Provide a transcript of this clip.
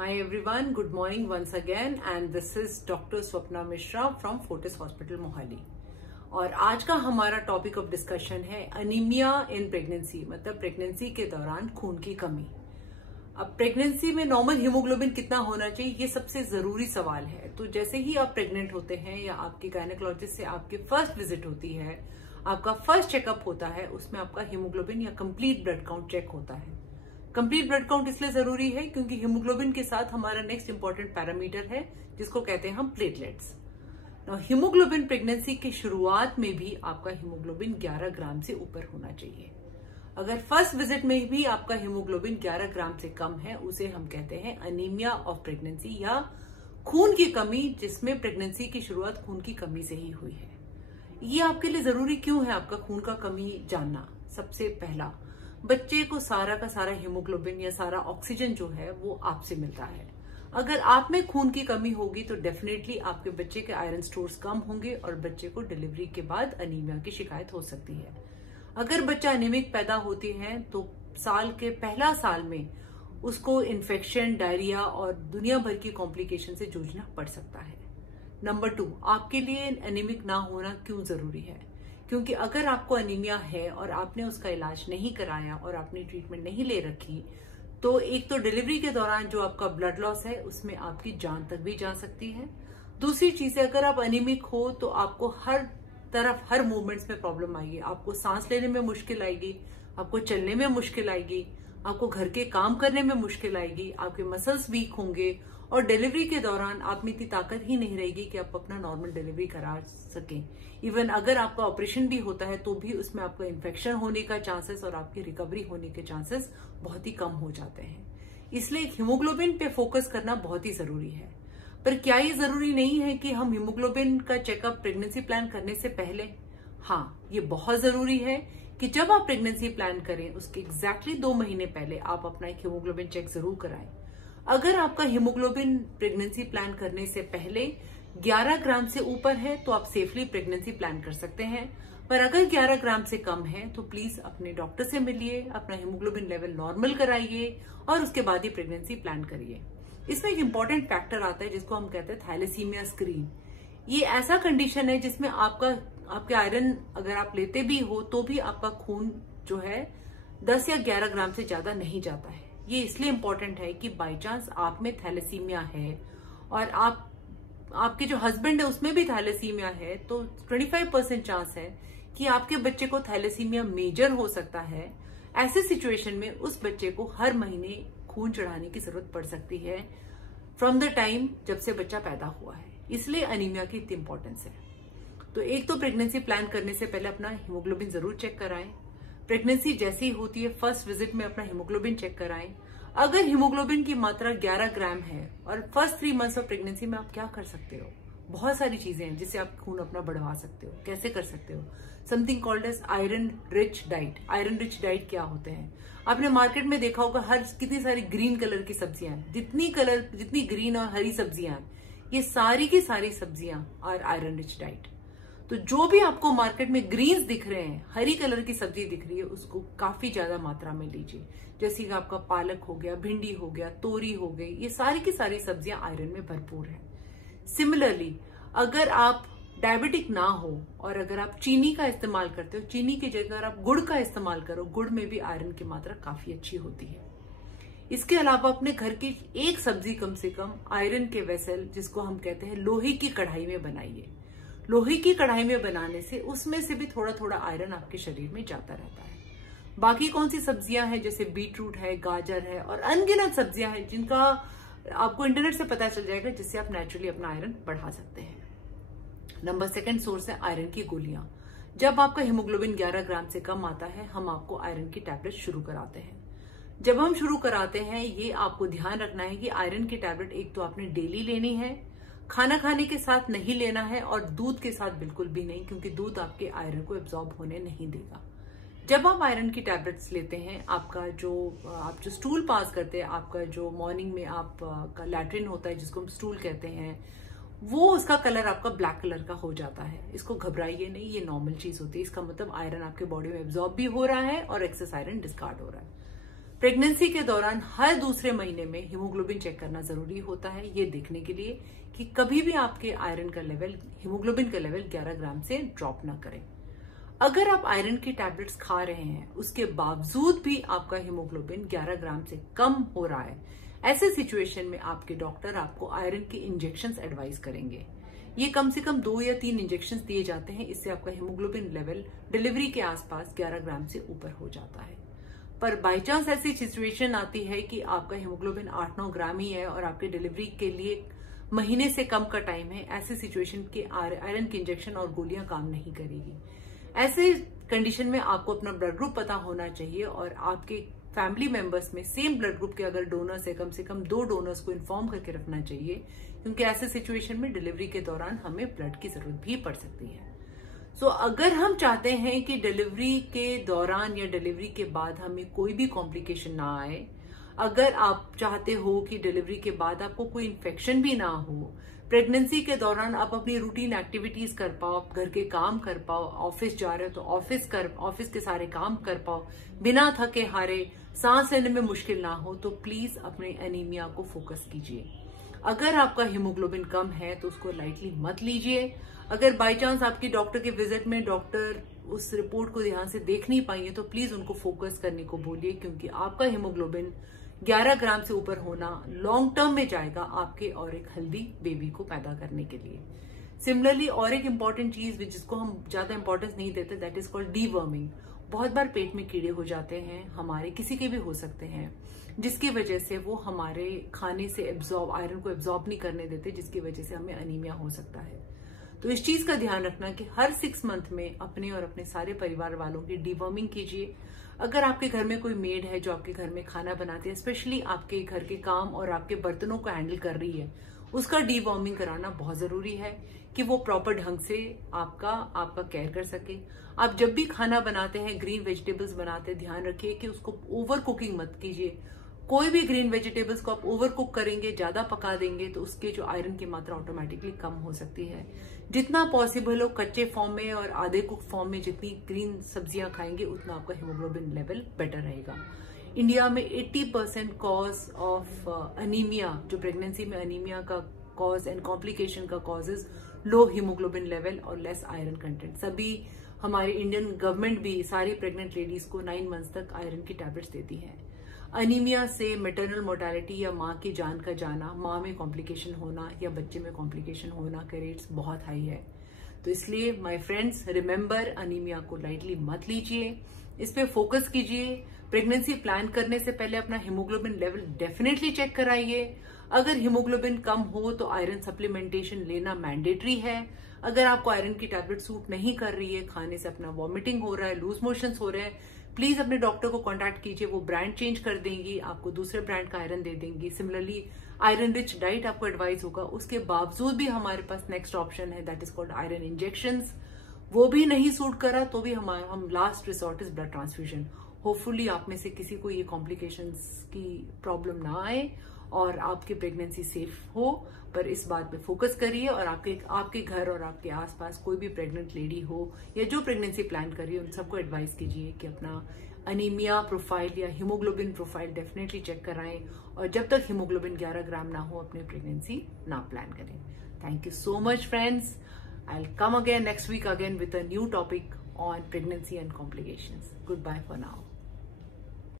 Hi everyone, good morning once again and this is Dr. Swapna Mishra from Fortis Hospital Mohali. और आज का हमारा topic of discussion है anaemia in pregnancy, मतलब pregnancy के दौरान खून की कमी। अब प्रेगनेंसी में नॉर्मल हीमोग्लोबिन कितना होना चाहिए, ये सबसे जरूरी सवाल है। तो जैसे ही आप प्रेग्नेंट होते हैं या आपके गायनेकोलॉजिस्ट से आपकी फर्स्ट विजिट होती है, आपका फर्स्ट चेकअप होता है, उसमें आपका हीमोग्लोबिन या कंप्लीट ब्लड काउंट चेक होता है। कंप्लीट ब्लड काउंट इसलिए जरूरी है क्योंकि हीमोग्लोबिन के साथ हमारा नेक्स्ट इंपॉर्टेंट पैरामीटर है जिसको कहते हैं हम प्लेटलेट्स। हीमोग्लोबिन प्रेगनेंसी की शुरुआत में भी आपका हीमोग्लोबिन 11 ग्राम से ऊपर होना चाहिए। अगर फर्स्ट विजिट में भी आपका हीमोग्लोबिन 11 ग्राम से कम है, उसे हम कहते हैं अनीमिया ऑफ प्रेगनेंसी या खून की कमी, जिसमें प्रेगनेंसी की शुरुआत खून की कमी से ही हुई है। ये आपके लिए जरूरी क्यों है आपका खून का कमी जानना? सबसे पहला, बच्चे को सारा का सारा हीमोग्लोबिन या सारा ऑक्सीजन जो है वो आपसे मिल रहा है। अगर आप में खून की कमी होगी तो डेफिनेटली आपके बच्चे के आयरन स्टोर्स कम होंगे और बच्चे को डिलीवरी के बाद अनीमिया की शिकायत हो सकती है। अगर बच्चा अनीमिक पैदा होती है तो साल के पहला साल में उसको इन्फेक्शन, डायरिया और दुनिया भर की कॉम्प्लिकेशन से जूझना पड़ सकता है। नंबर 2, आपके लिए अनीमिक ना होना क्यों जरूरी है? क्योंकि अगर आपको अनीमिया है और आपने उसका इलाज नहीं कराया और आपने ट्रीटमेंट नहीं ले रखी, तो एक तो डिलीवरी के दौरान जो आपका ब्लड लॉस है उसमें आपकी जान तक भी जा सकती है। दूसरी चीज है, अगर आप अनीमिक हो तो आपको हर तरफ हर मूवमेंट्स में प्रॉब्लम आएगी। आपको सांस लेने में मुश्किल आएगी, आपको चलने में मुश्किल आएगी, आपको घर के काम करने में मुश्किल आएगी, आपके मसल्स वीक होंगे और डिलीवरी के दौरान आप में इतनी ताकत ही नहीं रहेगी कि आप अपना नॉर्मल डिलीवरी करा सकें। इवन अगर आपका ऑपरेशन भी होता है तो भी उसमें आपको इन्फेक्शन होने का चांसेस और आपकी रिकवरी होने के चांसेस बहुत ही कम हो जाते हैं। इसलिए हीमोग्लोबिन पे फोकस करना बहुत ही जरूरी है। पर क्या ये जरूरी नहीं है कि हम हीमोग्लोबिन का चेकअप प्रेगनेंसी प्लान करने से पहले? हाँ, ये बहुत जरूरी है कि जब आप प्रेगनेंसी प्लान करें उसके एग्जैक्टली 2 महीने पहले आप अपना एक हीमोग्लोबिन चेक जरूर कराएं। अगर आपका हीमोग्लोबिन प्रेगनेंसी प्लान करने से पहले 11 ग्राम से ऊपर है तो आप सेफली प्रेगनेंसी प्लान कर सकते हैं। पर अगर 11 ग्राम से कम है तो प्लीज अपने डॉक्टर से मिलिए, अपना हीमोग्लोबिन लेवल नॉर्मल कराइए और उसके बाद ही प्रेगनेंसी प्लान करिए। इसमें एक इंपॉर्टेंट फैक्टर आता है जिसको हम कहते हैं थैलेसीमिया स्क्रीन। ये ऐसा कंडीशन है जिसमें आपके आयरन अगर आप लेते भी हो तो भी आपका खून जो है 10 या 11 ग्राम से ज्यादा नहीं जाता है। ये इसलिए इंपॉर्टेंट है कि बाय चांस आप में थैलेसीमिया है और आपके जो हस्बैंड है उसमें भी थैलेसीमिया है, तो 25% चांस है कि आपके बच्चे को थैलेसीमिया मेजर हो सकता है। ऐसे सिचुएशन में उस बच्चे को हर महीने खून चढ़ाने की जरूरत पड़ सकती है फ्रॉम द टाइम जब से बच्चा पैदा हुआ है। इसलिए अनीमिया की इतनी इंपॉर्टेंस है। तो एक तो प्रेगनेंसी प्लान करने से पहले अपना हीमोग्लोबिन जरूर चेक कराएं। प्रेगनेंसी जैसे ही होती है फर्स्ट विजिट में अपना हीमोग्लोबिन चेक कराएं। अगर हीमोग्लोबिन की मात्रा 11 ग्राम है और फर्स्ट 3 मंथ्स ऑफ प्रेगनेंसी में आप क्या कर सकते हो? बहुत सारी चीजें हैं जिससे आप खून अपना बढ़वा सकते हो। कैसे कर सकते हो? Something called as iron rich diet. Iron rich diet क्या होते हैं? आपने मार्केट में देखा होगा, हर कितनी सारी ग्रीन कलर की सब्जियां हैं, जितनी ग्रीन और हरी सब्जियां हैं, ये सारी की सारी सब्जियां और आयरन रिच डाइट। तो जो भी आपको मार्केट में ग्रीन्स दिख रहे हैं, हरी कलर की सब्जी दिख रही है, उसको काफी ज्यादा मात्रा में लीजिए। जैसे कि आपका पालक हो गया, भिंडी हो गया, तोरी हो गई, ये सारी की सारी सब्जियां आयरन में भरपूर है। सिमिलरली अगर आप डायबिटिक ना हो और अगर आप चीनी का इस्तेमाल करते हो, चीनी की जगह अगर आप गुड़ का इस्तेमाल करो, गुड़ में भी आयरन की मात्रा काफी अच्छी होती है। इसके अलावा अपने घर की एक सब्जी कम से कम आयरन के वेसल, जिसको हम कहते हैं लोहे की कढ़ाई में बनाइए। लोहे की कढ़ाई में बनाने से उसमें से भी थोड़ा थोड़ा आयरन आपके शरीर में जाता रहता है। बाकी कौन सी सब्जियां हैं, जैसे बीटरूट है, गाजर है और अनगिनत सब्जियां हैं जिनका आपको इंटरनेट से पता चल जाएगा, जिससे आप नेचुरली अपना आयरन बढ़ा सकते हैं। नंबर 2 सोर्स है आयरन की गोलियां। जब आपका हीमोग्लोबिन 11 ग्राम से कम आता है, हम आपको आयरन की टैबलेट शुरू कराते हैं। जब हम शुरू कराते हैं, ये आपको ध्यान रखना है कि आयरन की टैबलेट एक तो आपने डेली लेनी है, खाना खाने के साथ नहीं लेना है और दूध के साथ बिल्कुल भी नहीं, क्योंकि दूध आपके आयरन को एब्जॉर्ब होने नहीं देगा। जब आप आयरन की टैबलेट्स लेते हैं, आप जो स्टूल पास करते हैं, आपका जो मॉर्निंग में आपका लैट्रिन होता है जिसको हम स्टूल कहते हैं, वो उसका कलर आपका ब्लैक कलर का हो जाता है। इसको घबराइए नहीं, ये नॉर्मल चीज होती है। इसका मतलब आयरन आपके बॉडी में एब्जॉर्ब भी हो रहा है और एक्सेस आयरन डिस्कार्ड हो रहा है। प्रेगनेंसी के दौरान हर दूसरे महीने में हीमोग्लोबिन चेक करना जरूरी होता है, ये देखने के लिए कि कभी भी आपके आयरन का लेवल, हीमोग्लोबिन का लेवल 11 ग्राम से ड्रॉप ना करें। अगर आप आयरन की टैबलेट्स खा रहे हैं, उसके बावजूद भी आपका हीमोग्लोबिन 11 ग्राम से कम हो रहा है, ऐसे सिचुएशन में आपके डॉक्टर आपको आयरन के इंजेक्शंस एडवाइस करेंगे। ये कम से कम 2 या 3 इंजेक्शंस दिए जाते हैं, इससे आपका हीमोग्लोबिन लेवल डिलीवरी के आसपास 11 ग्राम से ऊपर हो जाता है। पर बाई चांस ऐसी सिचुएशन आती है कि आपका हीमोग्लोबिन 8-9 ग्राम ही है और आपके डिलीवरी के लिए महीने से कम का टाइम है, ऐसी सिचुएशन के आयरन के इंजेक्शन और गोलियां काम नहीं करेगी। ऐसे कंडीशन में आपको अपना ब्लड ग्रुप पता होना चाहिए और आपके फैमिली मेंबर्स में सेम ब्लड ग्रुप के अगर डोनर्स है, कम से कम 2 डोनर्स को इन्फॉर्म करके रखना चाहिए, क्योंकि ऐसे सिचुएशन में डिलीवरी के दौरान हमें ब्लड की जरूरत भी पड़ सकती है। सो अगर हम चाहते हैं कि डिलीवरी के दौरान या डिलीवरी के बाद हमें कोई भी कॉम्प्लिकेशन ना आए, अगर आप चाहते हो कि डिलीवरी के बाद आपको कोई इन्फेक्शन भी ना हो, प्रेगनेंसी के दौरान आप अपनी रूटीन एक्टिविटीज कर पाओ, आप घर के काम कर पाओ, ऑफिस जा रहे हो तो ऑफिस के सारे काम कर पाओ बिना थके हारे, सांस लेने में मुश्किल ना हो, तो प्लीज अपने एनीमिया को फोकस कीजिए। अगर आपका हीमोग्लोबिन कम है तो उसको लाइटली मत लीजिए। अगर बाय चांस आपकी डॉक्टर के विजिट में डॉक्टर उस रिपोर्ट को ध्यान से देख नहीं पाई है तो प्लीज उनको फोकस करने को बोलिए, क्योंकि आपका हीमोग्लोबिन 11 ग्राम से ऊपर होना लॉन्ग टर्म में जाएगा आपके और एक हेल्दी बेबी को पैदा करने के लिए। सिमिलरली और एक इम्पॉर्टेंट चीज जिसको हम ज्यादा इंपॉर्टेंस नहीं देते, दैट इज कॉल्ड डीवर्मिंग। बहुत बार पेट में कीड़े हो जाते हैं, हमारे किसी के भी हो सकते हैं, जिसकी वजह से वो हमारे खाने से आयरन को एब्जॉर्ब नहीं करने देते, जिसकी वजह से हमें अनीमिया हो सकता है। तो इस चीज का ध्यान रखना कि हर 6 मंथ में अपने और अपने सारे परिवार वालों की डीवर्मिंग कीजिए। अगर आपके घर में कोई मेड है जो आपके घर में खाना बनाती है, स्पेशली आपके घर के काम और आपके बर्तनों को हैंडल कर रही है, उसका डीवर्मिंग कराना बहुत जरूरी है कि वो प्रॉपर ढंग से आपका केयर कर सके। आप जब भी खाना बनाते हैं, ग्रीन वेजिटेबल्स बनाते हैं, ध्यान रखिए कि उसको ओवर कुकिंग मत कीजिए। कोई भी ग्रीन वेजिटेबल्स को आप ओवर कुक करेंगे, ज्यादा पका देंगे, तो उसके जो आयरन की मात्रा ऑटोमेटिकली कम हो सकती है। जितना पॉसिबल हो कच्चे फॉर्म में और आधे कुक फॉर्म में जितनी ग्रीन सब्जियां खाएंगे, उतना आपका हीमोग्लोबिन लेवल बेटर रहेगा। इंडिया में 80% कॉज ऑफ अनीमिया, जो प्रेगनेंसी में अनीमिया का कॉज एंड कॉम्प्लिकेशन का cause is low haemoglobin level और लेस आयरन कंटेंट। सभी हमारी इंडियन गवर्नमेंट भी सारी प्रेग्नेंट लेडीज को 9 मंथ्स तक आयरन की टैबलेट्स देती है। अनीमिया से मैटरनल मोर्टेलिटी या माँ की जान का जाना, माँ में कॉम्प्लिकेशन होना या बच्चे में कॉम्प्लिकेशन होना के रेट्स बहुत हाई है। तो इसलिए माय फ्रेंड्स, रिमेंबर, अनीमिया को लाइटली मत लीजिए, इस पे फोकस कीजिए। प्रेगनेंसी प्लान करने से पहले अपना हीमोग्लोबिन लेवल डेफिनेटली चेक कराइए। अगर हीमोग्लोबिन कम हो तो आयरन सप्लीमेंटेशन लेना मैंडेटरी है। अगर आपको आयरन की टैबलेट सूट नहीं कर रही है, खाने से अपना वॉमिटिंग हो रहा है, लूज मोशंस हो रहे हैं, प्लीज अपने डॉक्टर को कांटेक्ट कीजिए, वो ब्रांड चेंज कर देंगी, आपको दूसरे ब्रांड का आयरन दे देंगी। सिमिलरली आयरन रिच डाइट आपको एडवाइस होगा। उसके बावजूद भी हमारे पास नेक्स्ट ऑप्शन है, that is called iron injections. वो भी नहीं सूट करा तो भी हम last resort is blood transfusion. Hopefully आप में से किसी को ये कॉम्प्लिकेशंस की प्रॉब्लम ना आए और आपकी प्रेगनेंसी सेफ हो, पर इस बात पे फोकस करिए। और आपके घर और आपके आसपास कोई भी प्रेग्नेंट लेडी हो या जो प्रेगनेंसी प्लान कर रही है, उन सबको एडवाइस कीजिए कि अपना अनीमिया प्रोफाइल या हीमोग्लोबिन प्रोफाइल डेफिनेटली चेक कराएं, और जब तक हीमोग्लोबिन 11 ग्राम ना हो अपने प्रेगनेंसी ना प्लान करें। Thank you so much friends. I'll come again next week again with a new topic on pregnancy and complications. Goodbye for now.